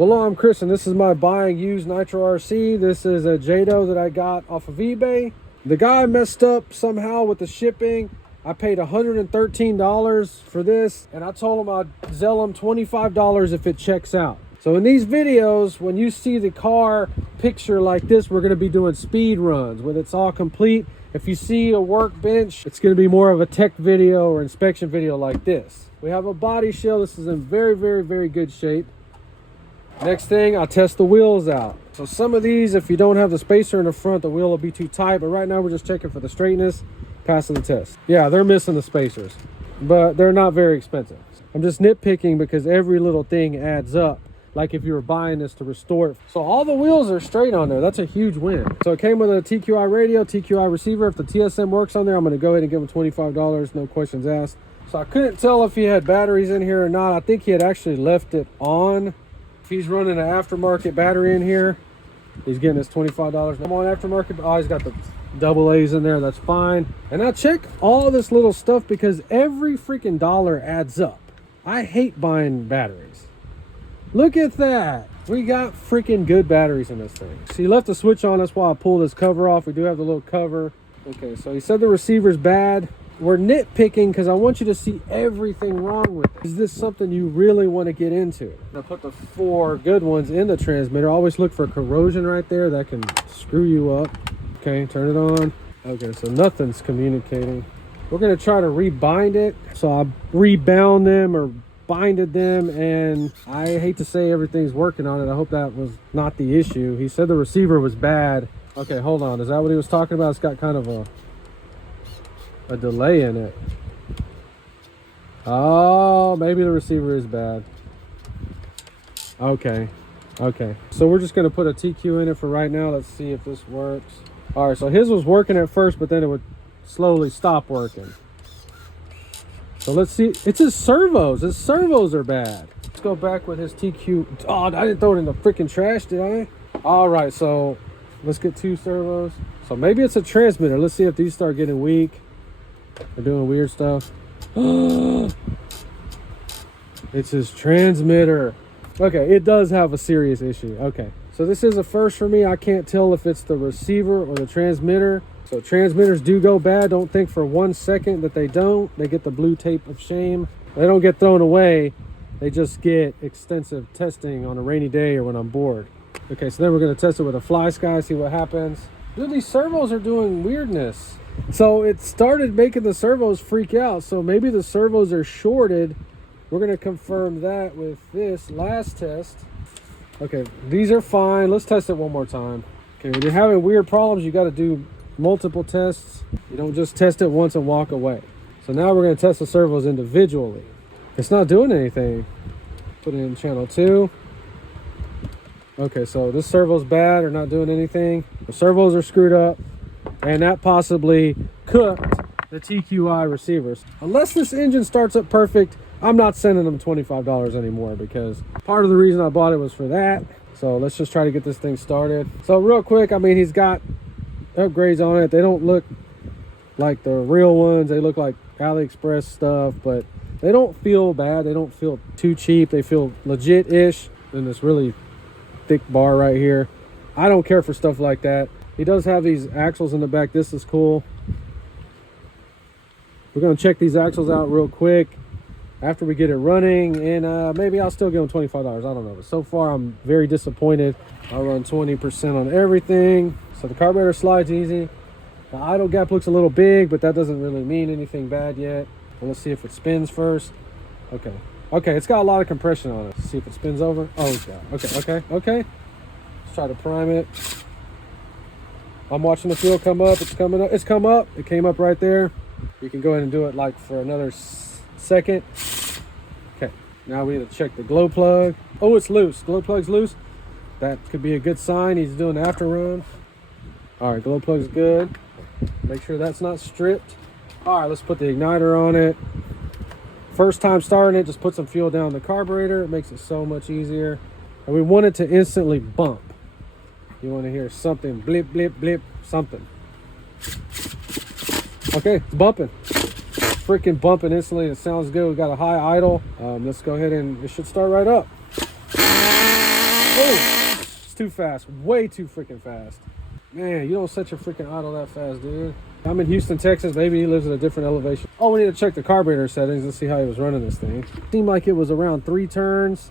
Well, I'm Chris, and this is my buying used Nitro RC. This is a Jato that I got off of eBay. The guy messed up somehow with the shipping. I paid $113 for this, and I told him I'd sell him $25 if it checks out. So in these videos, when you see the car picture like this, we're going to be doing speed runs when it's all complete. If you see a workbench, it's going to be more of a tech video or inspection video like this. We have a body shell. This is in very, very, very good shape. Next thing, I'll test the wheels out. So some of these, if you don't have the spacer in the front, the wheel will be too tight. But right now, we're just checking for the straightness, passing the test. Yeah, they're missing the spacers, but they're not very expensive. I'm just nitpicking because every little thing adds up. Like if you were buying this to restore it. So all the wheels are straight on there. That's a huge win. So it came with a TQI radio, TQI receiver. If the TSM works on there, I'm going to go ahead and give him $25. No questions asked. So I couldn't tell if he had batteries in here or not. I think he had actually left it on. He's running an aftermarket battery in here. He's getting his $25. I'm on aftermarket. Oh, he's got the double A's in there. That's fine. And I check all this little stuff because every freaking dollar adds up. I hate buying batteries. Look at that. We got freaking good batteries in this thing. So he left the switch on. That's why I pulled this cover off. We do have the little cover. Okay, so he said the receiver's bad. We're nitpicking because I want you to see everything wrong with it. Is this something you really want to get into? I put the 4 good ones in the transmitter. Always look for corrosion right there. That can screw you up. Okay, turn it on. Okay, so nothing's communicating. We're going to try to rebind it. So I rebound them or binded them, and I hate to say everything's working on it. I hope that was not the issue. He said the receiver was bad. Okay, hold on. Is that what he was talking about? It's got kind of a delay in it. Oh, maybe the receiver is bad. Okay, so we're just going to put a TQ in it for right now. Let's see if this works. All right, so his was working at first, but then it would slowly stop working. So let's see. It's his servos. His servos are bad. Let's go back with his TQ. Oh, I didn't throw it in the freaking trash, did I? All right, so let's get 2 servos. So maybe it's a transmitter. Let's see if these start getting weak. They're doing weird stuff. It's his transmitter. Okay, it does have a serious issue. Okay, so this is a first for me. I can't tell if it's the receiver or the transmitter. So transmitters do go bad. Don't think for 1 second that they don't. They get the blue tape of shame. They don't get thrown away. They just get extensive testing on a rainy day or when I'm bored. Okay, so then we're going to test it with a fly sky, see what happens. Dude, these servos are doing weirdness. So it started making the servos freak out. So maybe the servos are shorted. We're going to confirm that with this last test. Okay, these are fine. Let's test it one more time. Okay, when you're having weird problems, you got to do multiple tests. You don't just test it once and walk away. So now we're going to test the servos individually. It's not doing anything. Put it in channel 2. Okay, so this servo's bad or not doing anything. The servos are screwed up, and that possibly cooked the TQI receivers. Unless this engine starts up perfect, I'm not sending them $25 anymore because part of the reason I bought it was for that. So let's just try to get this thing started. So real quick, I mean, he's got upgrades on it. They don't look like the real ones. They look like AliExpress stuff, but they don't feel bad. They don't feel too cheap. They feel legit-ish. And this really thick bar right here. I don't care for stuff like that. He does have these axles in the back. This is cool. We're going to check these axles out real quick after we get it running, and maybe I'll still give him $25. I don't know. But so far, I'm very disappointed. I'll run 20% on everything. So the carburetor slides easy. The idle gap looks a little big, but that doesn't really mean anything bad yet. Well, let's see if it spins first. Okay. Okay, it's got a lot of compression on it. Let's see if it spins over. Oh, yeah. Okay. Let's try to prime it. I'm watching the fuel come up. It's coming up. It's come up. It came up right there. You can go ahead and do it like for another second. Okay, now we need to check the glow plug. Oh, it's loose. Glow plug's loose. That could be a good sign. He's doing the after run. All right, glow plug's good. Make sure that's not stripped. All right, let's put the igniter on it. First time starting it, just put some fuel down the carburetor. It makes it so much easier. And we want it to instantly bump. You want to hear something, blip, blip, blip, something. Okay, it's bumping. Freaking bumping instantly. It sounds good. We got a high idle. Let's go ahead and it should start right up. Oh, it's too fast. Way too freaking fast. Man, you don't set your freaking idle that fast, dude. I'm in Houston, Texas. Maybe he lives at a different elevation. Oh, we need to check the carburetor settings and see how he was running this thing. Seemed like it was around 3 turns.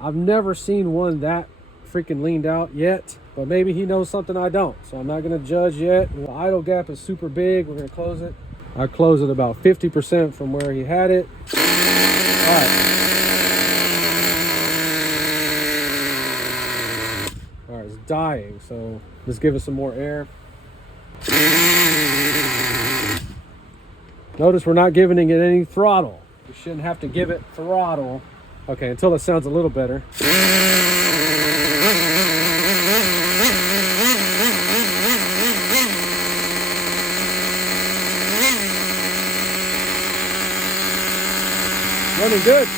I've never seen one that freaking leaned out yet, but maybe he knows something I don't. So I'm not gonna judge yet. The idle gap is super big. We're gonna close it. I close it about 50% from where he had it. All right. All right, it's dying. So let's give it some more air. Notice we're not giving it any throttle. We shouldn't have to give it throttle. Okay, until it sounds a little better. Running good.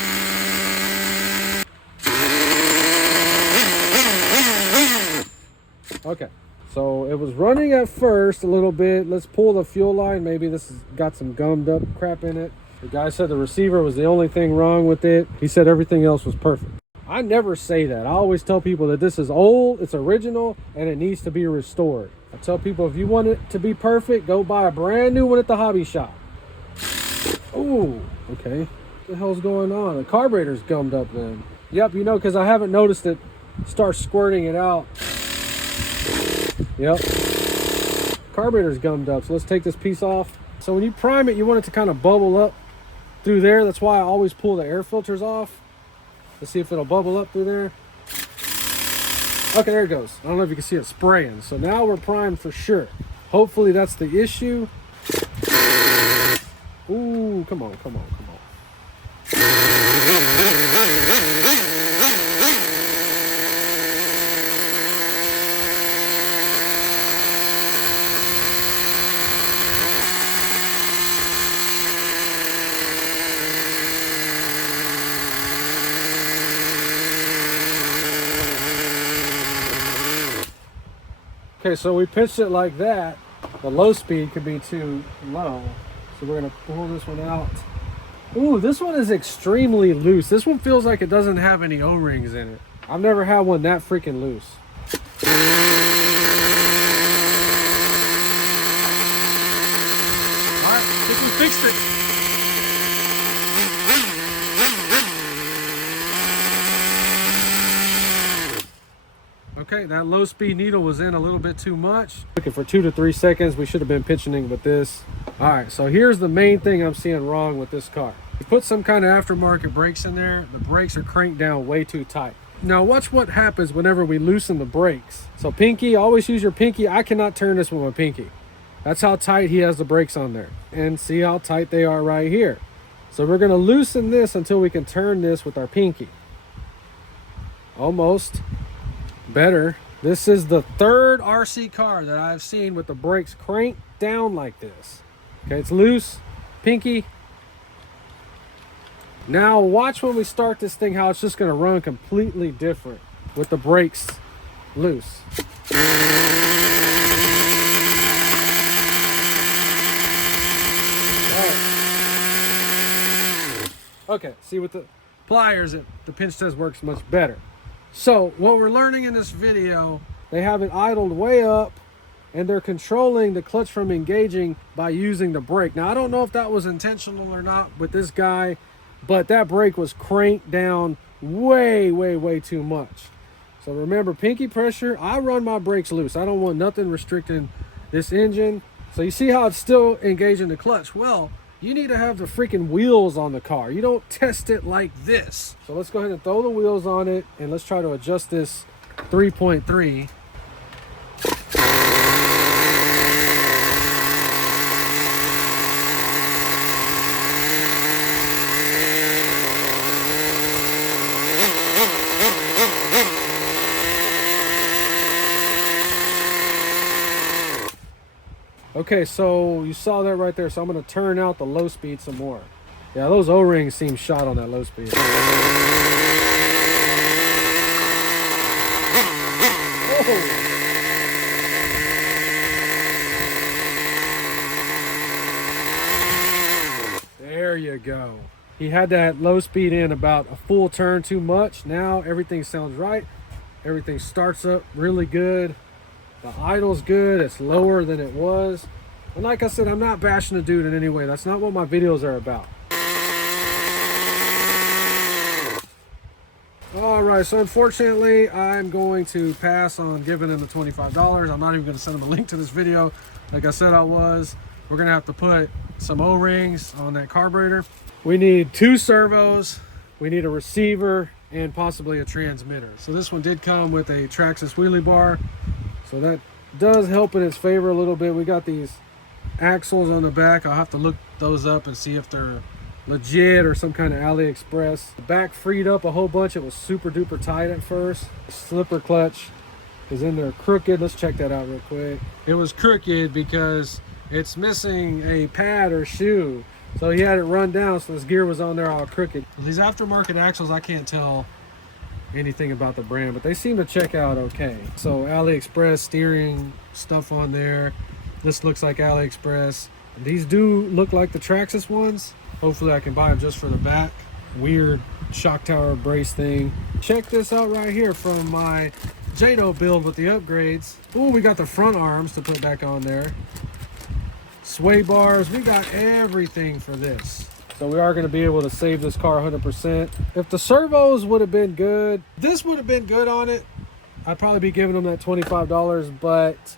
Okay, so it was running at first a little bit. Let's pull the fuel line. Maybe this has got some gummed up crap in it. The guy said the receiver was the only thing wrong with it. He said everything else was perfect. I never say that. I always tell people that this is old, it's original, and it needs to be restored. I tell people if you want it to be perfect, go buy a brand new one at the hobby shop. Ooh, okay. What the hell's going on? The carburetor's gummed up then. Yep, you know, because I haven't noticed it start squirting it out. Yep. Carburetor's gummed up, so let's take this piece off. So when you prime it, you want it to kind of bubble up through there. That's why I always pull the air filters off. Let's see if it'll bubble up through there. Okay, there it goes. I don't know if you can see it spraying. So now we're primed for sure. Hopefully that's the issue. Ooh, come on, come on, come on. Okay, so we pitched it like that. The low speed could be too low. So we're gonna pull this one out. Ooh, this one is extremely loose. This one feels like it doesn't have any O-rings in it. I've never had one that freaking loose. All right, I think we fixed it. Okay, that low speed needle was in a little bit too much. Looking for 2 to 3 seconds. We should have been pitching with this. All right, so here's the main thing I'm seeing wrong with this car. You put some kind of aftermarket brakes in there, the brakes are cranked down way too tight. Now watch what happens whenever we loosen the brakes. So pinky, always use your pinky. I cannot turn this with my pinky. That's how tight he has the brakes on there. And see how tight they are right here. So we're gonna loosen this until we can turn this with our pinky. Almost. Better. This is the third RC car that I've seen with the brakes cranked down like this. Okay, it's loose. Pinky. Now watch when we start this thing how it's just going to run completely different with the brakes loose. Okay, see with the pliers, the pinch test works much better. So what we're learning in this video, they have it idled way up and they're controlling the clutch from engaging by using the brake. Now, I don't know if that was intentional or not with this guy, but that brake was cranked down way, way, way too much. So remember, pinky pressure, I run my brakes loose. I don't want nothing restricting this engine. So you see how it's still engaging the clutch? Well, you need to have the freaking wheels on the car. You don't test it like this. So let's go ahead and throw the wheels on it and let's try to adjust this 3.3. Okay, so you saw that right there. So I'm going to turn out the low speed some more. Yeah, those O-rings seem shot on that low speed. Oh. There you go. He had that low speed in about a full turn too much. Now everything sounds right. Everything starts up really good. The idle's good. It's lower than it was. And like I said, I'm not bashing the dude in any way. That's not what my videos are about. All right, so unfortunately, I'm going to pass on giving him the $25. I'm not even going to send him a link to this video like I said I was. We're going to have to put some O-rings on that carburetor. We need 2 servos. We need a receiver and possibly a transmitter. So this one did come with a Traxxas wheelie bar. So that does help in its favor a little bit. We got these axles on the back. I'll have to look those up and see if they're legit or some kind of AliExpress. The back freed up a whole bunch. It was super duper tight at first. The slipper clutch is in there crooked. Let's check that out real quick. It was crooked because it's missing a pad or shoe. So he had it run down, so this gear was on there all crooked. These aftermarket axles, I can't tell anything about the brand, but they seem to check out okay. So AliExpress steering stuff on there. This looks like AliExpress. These do look like the Traxxas ones. Hopefully I can buy them just for the back. Weird shock tower brace thing. Check this out right here from my Jato build with the upgrades. Oh, we got the front arms to put back on there. Sway bars, we got everything for this. So we are going to be able to save this car 100%. If the servos would have been good, this would have been good on it, I'd probably be giving them that $25, but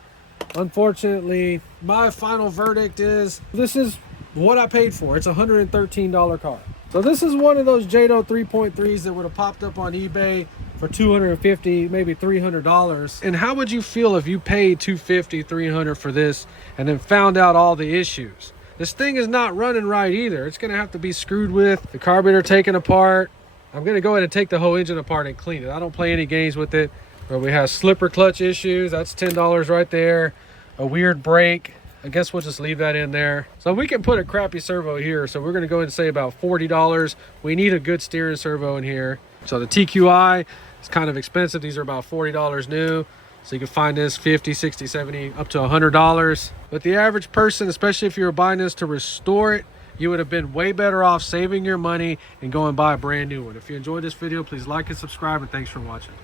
unfortunately, my final verdict is this is what I paid for. It's a $113 car. So this is one of those Jato 3.3s that would have popped up on eBay for $250, maybe $300. And how would you feel if you paid $250, $300 for this and then found out all the issues? This thing is not running right either. It's gonna have to be screwed with, the carburetor taken apart. I'm gonna go ahead and take the whole engine apart and clean it. I don't play any games with it. But we have slipper clutch issues. That's $10 right there. A weird brake. I guess we'll just leave that in there. So we can put a crappy servo here. So we're gonna go ahead and say about $40. We need a good steering servo in here. So the TQI is kind of expensive. These are about $40 new. So you can find this 50, 60, 70, up to $100. But the average person, especially if you were buying this to restore it, you would have been way better off saving your money and going buy a brand new one. If you enjoyed this video, please like and subscribe, and thanks for watching.